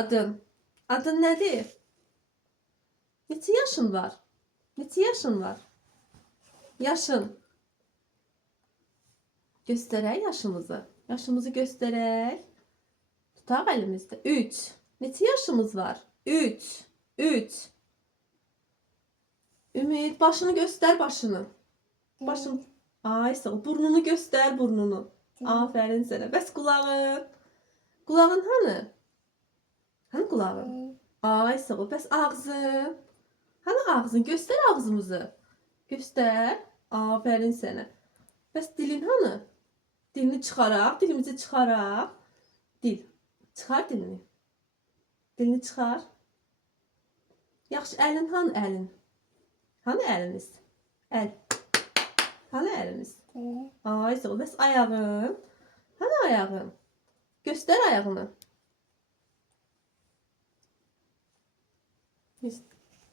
adın? Adın nədir? Neçə yaşın var? Neçə yaşın var? Yaşın. Göstərək yaşımızı. Yaşımızı göstərək. Tutaq əlimizdə. 3. Neçə yaşımız var? 3. 3. Ümid, başını göstər başını. Başını. Ay sağ ol. Burnunu göstər burnunu. Aferin sənə. Bəs qulağın? Qulağın hanı? Hani qulağın? Ay sağ ol. Bəs ağzın? Hani ağzın? Göstər ağzımızı. Göstər. Aferin sənə. Bəs dilin hanı? Dilini çıxaraq, dilimizi çıxaraq. Dil. Çıxar dilini. Dilini çıxar. Yaxşı, əlin hanı əlin? Hani əliniz? Əl. Hani əliniz? Ay sağ ol. Bəs ayağın? Hani ayağın? Göstər ayağını.